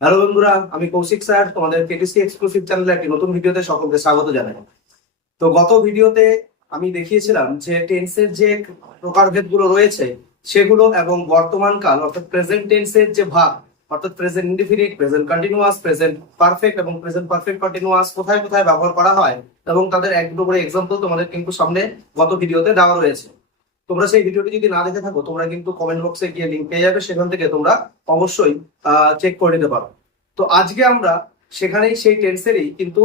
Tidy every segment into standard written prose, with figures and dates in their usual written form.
Hello বন্ধুরা, আমি Kaushik sir তোমাদের কেটিসি এক্সক্লুসিভ চ্যানেলে একটি নতুন ভিডিওতে সকলকে স্বাগত জানাই। তো গত ভিডিওতে আমি দেখিয়েছিলাম যে টেন্সের যে প্রকারভেদ গুলো রয়েছে সেগুলো এবং বর্তমান কাল অর্থাৎ প্রেজেন্ট টেন্সের যে ভাগ অর্থাৎ present indefinite, present continuous, present perfect এবং প্রেজেন্ট পারফেক্ট কন্টিনিউয়াস কোথায় কোথায় ব্যবহার করা হয় এবং তাদের এক দুটো করে এক্সাম্পল তোমাদের কিন্তু সামনে গত ভিডিওতে দেওয়া রয়েছে। তোমরা সেই ভিডিওটি যদি না দেখে থাকো তোমরা কিন্তু কমেন্ট বক্সে গিয়ে লিঙ্ক পেয়ে যাবে, সেখান থেকে তোমরা অবশ্যই চেক করে নিতে পারো। তো আজকে আমরা সেখানেই সেই টেন্সেরই কিন্তু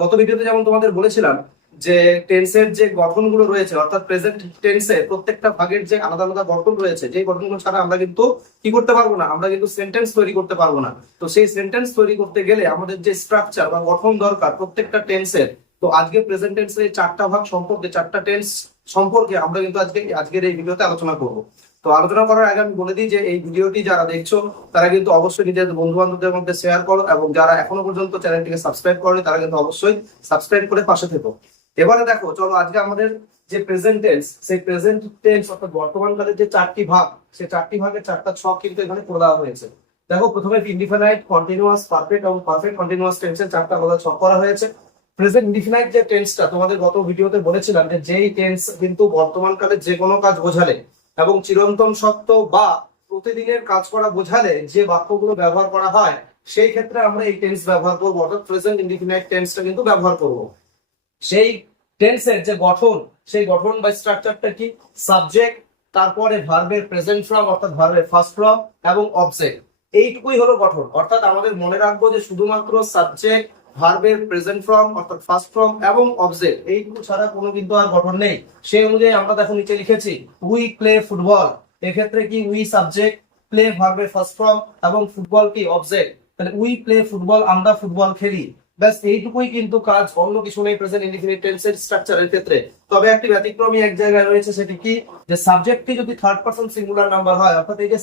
গত ভিডিওতে যেমন তোমাদের বলেছিলাম যে টেন্সের যে গঠনগুলো রয়েছে অর্থাৎ প্রেজেন্ট টেন্সে প্রত্যেকটা ভাগের যে আলাদা আলাদা গঠন রয়েছে, যে গঠনগুলো ছাড়া আমরা কিন্তু কি করতে পারবো না, আমরা কিন্তু সেন্টেন্স তৈরি করতে পারবো না। তো সেই সেন্টেন্স তৈরি করতে গেলে আমাদের যে স্ট্রাকচার বা গঠন দরকার প্রত্যেকটা টেন্সের, তো আজকে প্রেজেন্ট টেন্সের এই চারটা ভাগ সম্পর্কে, চারটা টেন্স সম্পর্কে আমরা কিন্তু আজকের এই ভিডিওতে আলোচনা করবো। তো আলোচনা করার আগে আমি বলে দিই যে এই ভিডিওটি যারা দেখছো তারা কিন্তু অবশ্যই নিজেদের বন্ধু বান্ধবদের মধ্যে শেয়ার করো এবং যারা এখনো পর্যন্ত চ্যানেলটিকে সাবস্ক্রাইব করেনি তারা কিন্তু অবশ্যই সাবস্ক্রাইব করে পাশে থেকো। এবারে দেখো, চলো আজকে আমাদের যে প্রেজেন্ট টেন্স, সেই প্রেজেন্ট টেন্স অর্থাৎ বর্তমানকালের যে চারটি ভাগ, সেই চারটি ভাগের চারটা ছক কিন্তু এখানে করে দেওয়া হয়েছে। দেখো, প্রথমে ইনডিফিনাইট, কন্টিনিউয়াস, পারফেক্ট এবং পারফেক্ট কন্টিনিউয়াস টেন্সের চারটা আলাদা ছক করা হয়েছে। প্রেজেন্ট ইনডিফিনাইট যে টেন্সটা তোমাদের গত ভিডিওতে বলেছিলাম যে যেই টেন্স কিন্তু বর্তমানকালে যে কোনো কাজ বোঝালে এবং চিরন্তন সত্য বা প্রতিদিনের কাজ করা বোঝালে যে বাক্যগুলো ব্যবহার করা হয় সেই ক্ষেত্রে আমরা এই টেন্স ব্যবহার করবো, অর্থাৎ প্রেজেন্ট ইনডিফিনাইট টেন্সটা কিন্তু ব্যবহার করব। সেই টেন্সের যে গঠন, সেই গঠন বা স্ট্রাকচারটা কি? সাবজেক্ট, তারপরে ভার্বের প্রেজেন্ট ফর্ম অর্থাৎ ভার্বের ফার্স্ট ফর্ম এবং অবজেক্ট, এইটুকুই হলো গঠন। অর্থাৎ আমাদের মনে রাখবো যে শুধুমাত্র সাবজেক্ট, ভার্বের প্রেজেন্ট ফর্ম অর্থাৎ ফার্স্ট ফর্ম এবং অবজেক্ট, এইটুকু ছাড়া কোনো কিন্তু আর গঠন নেই। সেই অনুযায়ী আমরা দেখো নিচে লিখেছি উই প্লে ফুটবল, এক্ষেত্রে কি উই সাবজেক্ট, প্লে ভার্বের ফার্স্ট ফর্ম এবং ফুটবল কি অবজেক্ট। তাহলে উই প্লে ফুটবল, আমরা ফুটবল খেলি, ব্যাস এইটুকুই কিন্তু কাজ, অন্য কিছু নেই প্রেজেন্ট ইনডিফিনিট টেন্সের স্ট্রাকচারের ক্ষেত্রে। তবে একটি ব্যতিক্রমী এক জায়গায় রয়েছে, সেটি কি? যে সাবজেক্টটি যদি থার্ড পারসন সিঙ্গুলার নাম্বার হয়, অর্থাৎ এই যে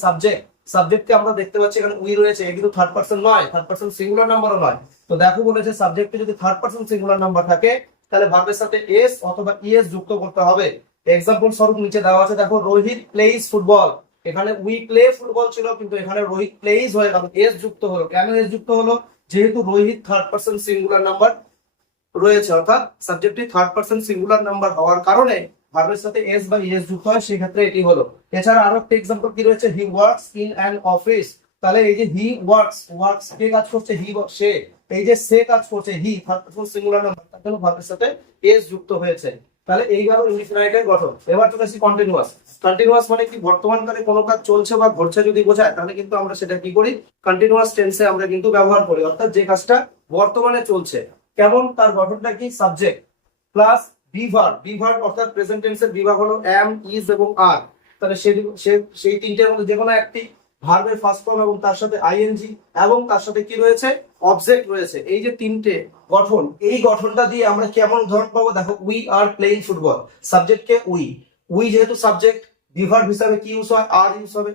সাবজেক্টকে আমরা দেখতে পাচ্ছি এখানে উই রয়েছে, এ কিন্তু থার্ড পারসন নয়, থার্ড পারসন সিঙ্গুলার নাম্বারও নয়। তো দেখো বলেছে সাবজেক্টে যদি থার্ড পারসন সিঙ্গুলার নাম্বার থাকে তাহলে ভার্বের সাথে এস অথবা ইএস যুক্ত করতে হবে। এক্সাম্পল স্বরূপ নিচে দেওয়া আছে, দেখো রোহিত প্লেইজ ফুটবল, এখানে উই প্লে ফুটবল ছিল কিন্তু এখানে রোহিত প্লেইজ হয়ে গেল, এস যুক্ত হলো। কেন এস যুক্ত হলো? যেহেতু Rohit third person singular number রয়েছে, অর্থাৎ সাবজেক্টটি থার্ড পারসন সিঙ্গুলার নাম্বার হওয়ার কারণে ভার্বের সাথে এস বা ইএস যুক্ত হয়, সেই ক্ষেত্রে এটি হলো। এছাড়া আরো একটা এক্সাম্পল কি রয়েছে, he works in an office, তাহলে এই যে হি ওয়ার্কস কে কাজ করছে? হি, সে, এই যে সে কাজ করছে, he third person singular number, তার জন্য ভার্বের সাথে এস যুক্ত হয়েছে। তাহলে এই গেল ইনডিফিনাইটের গঠন। এবার চলে আসি কন্টিনিউয়াস। কন্টিনিউয়াস মানে কি? বর্তমানকালে কোনো কাজ চলছে বা ঘটছে যদি বোঝায় তাহলে কিন্তু আমরা সেটা কি করি? কন্টিনিউয়াস টেন্সে আমরা কিন্তু ব্যবহার করি, অর্থাৎ যে কাজটা বর্তমানে চলছে। কেমন? তার গঠনটা কি? সাবজেক্ট প্লাস বি ভার্ব অর্থাৎ প্রেজেন্ট টেন্সের বিভাগ হলো এম, ইজ এবং আর। তাহলে সেই তিনটের মধ্যে যে কোনো একটি, ভার্বের ফার্স্ট ফর্ম এবং তার সাথে আইএনজি এবং তার সাথে কি রয়েছে? অবজেক্ট রয়েছে। এই যে তিনটে গঠন, এই গঠনটা দিয়ে আমরা কেমন উদাহরণ পাবো? দেখো, we are playing football, subject K we যেহেতু সাবজেক্ট, বিভার্ব হিসাবে কি ইউজ হয়? আর ইউজ হবে।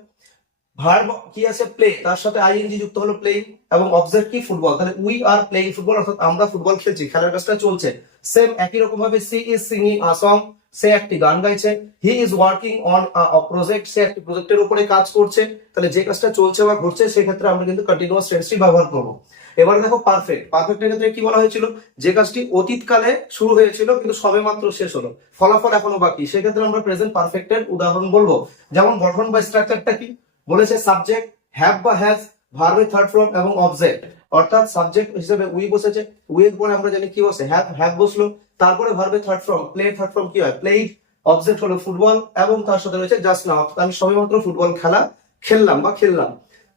ভার্ব কি আছে? প্লে, তার সাথে আইএনজি যুক্ত হলো প্লেইং এবং অবজেক্ট কি? ফুটবল। তাহলে উই আর প্লেইং ফুটবল, অর্থাৎ আমরা ফুটবল খেলছি, খেলার কাজটা চলছে। সেম একই রকম ভাবে she is singing a song, সে একটি গান গাইছে। He is working on a project, সে একটি প্রজেক্টের উপরে কাজ করছে। তাহলে যে কাজটা চলছে বা ঘটছে সেই ক্ষেত্রে আমরা কিন্তু কন্টিনিউয়াস টেন্সটি ব্যবহার করব। এবার দেখো পারফেক্টের ক্ষেত্রে কি বলা হয়েছিল? যে কাজটি অতীতকালে শুরু হয়েছিল কিন্তু সবেমাত্র শেষ হলো, ফলাফল এখনো বাকি, সেক্ষেত্রে আমরা প্রেজেন্ট পারফেক্টের উদাহরণ বলবো। যেমন গঠন বা স্ট্রাকচারটা কি বলেছে? সাবজেক্ট, হ্যাভ বা হ্যাজ, ভার্বের থার্ড ফর্ম এবং অবজেক্ট। অর্থাৎ সাবজেক্ট হিসেবে উই বসেছে, উই এর পরে আমরা জানি কি বসে? হ্যাভ বসলো, তারপরে ভার্বের third form, play third form কি হয়? প্লেইড, অবজেক্ট হলো ফুটবল এবং তার সাথে রয়েছে জাস্ট নাও, আমি সবেমাত্র ফুটবল খেললাম।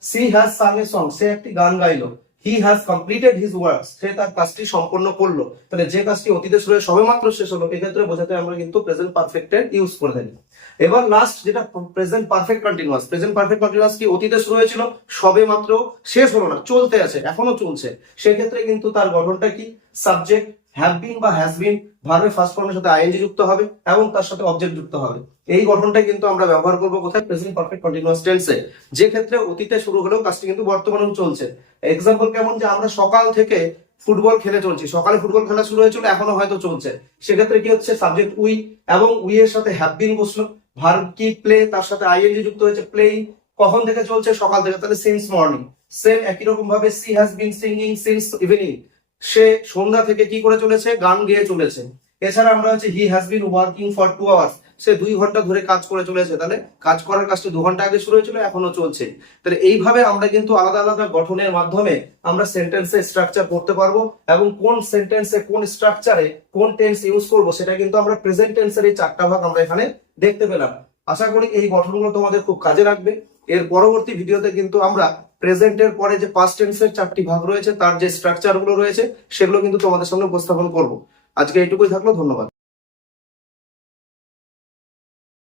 She has sung a song, সে একটি গান গাইলো। He has completed his works, সে তার কাজটি সম্পন্ন করলো। তাহলে যে কাজটি অতীতে শুরু হয়ে সবেমাত্র শেষ হলো, এক্ষেত্রে বোঝাতে আমরা কিন্তু প্রেজেন্ট পারফেক্টের ইউজ করে থাকি। এবার লাস্ট যেটা present perfect continuous. Present perfect continuous কি? অতীতে শুরু হয়েছিল, সবেমাত্র শেষ হলো না, চলতে আছে, এখনো চলছে। সেক্ষেত্রে কিন্তু তার গঠনটা কি? সাবজেক্ট, হ্যাভ বিন বা হ্যাজ বিন, ভার্বের ফার্স্ট ফর্মের সাথে আইএনজি যুক্ত হবে এবং তার সাথে অবজেক্ট যুক্ত হবে। এই গঠনটা কিন্তু আমরা ব্যবহার করবো কোথায়? প্রেজেন্ট পারফেক্ট কন্টিনিউয়াস টেন্সে, যে ক্ষেত্রে অতীতে শুরু হলেও কাজটি কিন্তু বর্তমানেও চলছে। এক্সাম্পল কেমন? যে আমরা সকাল থেকে ফুটবল খেলে চলছি, সকালে ফুটবল খেলা শুরু হয়েছিল, এখনো হয়তো চলছে। সেক্ষেত্রে কি হচ্ছে? সাবজেক্ট উই এবং উই এর সাথে হ্যাভ বিন বসলো, ভার্ব কি? প্লে, তার সাথে আইএনজি যুক্ত হয়েছে প্লেইং, কখন থেকে চলছে? সকাল থেকে। তাহলে সিন্স মর্নিং। সেম একই রকম ভাবে she has been singing since evening, সে সন্ধ্যা থেকে কি করে চলেছে? গান গেয়ে চলেছে। এছাড়া আমরা হচ্ছে he has been working for 2 hours, সে 2 ঘন্টা ধরে কাজ করে চলেছে। তাহলে কাজ করার কাজটা 2 ঘন্টা আগে শুরু হয়েছিল, এখনো চলছে। তাহলে এইভাবে আমরা কিন্তু আলাদা আলাদা গঠনের মাধ্যমে আমরা সেন্টেন্সের স্ট্রাকচার করতে পারবো, এবং কোন সেন্টেন্সে কোন স্ট্রাকচারে কোন টেন্স ইউজ করব সেটা কিন্তু আমরা প্রেজেন্ট টেন্সের এই 4টা ভাগ আমরা এখানে দেখতে পেলাম। আশা করি এই গঠনগুলো তোমাদের খুব কাজে লাগবে। এর পরবর্তী ভিডিওতে কিন্তু আমরা প্রেজেন্টের পরে যে পাস্ট টেন্সের 4টি ভাগ রয়েছে, তার যে স্ট্রাকচার গুলো রয়েছে, সেগুলো কিন্তু তোমাদের সামনে উপস্থাপন করব। আজকে এইটুকুই থাকলো, ধন্যবাদ।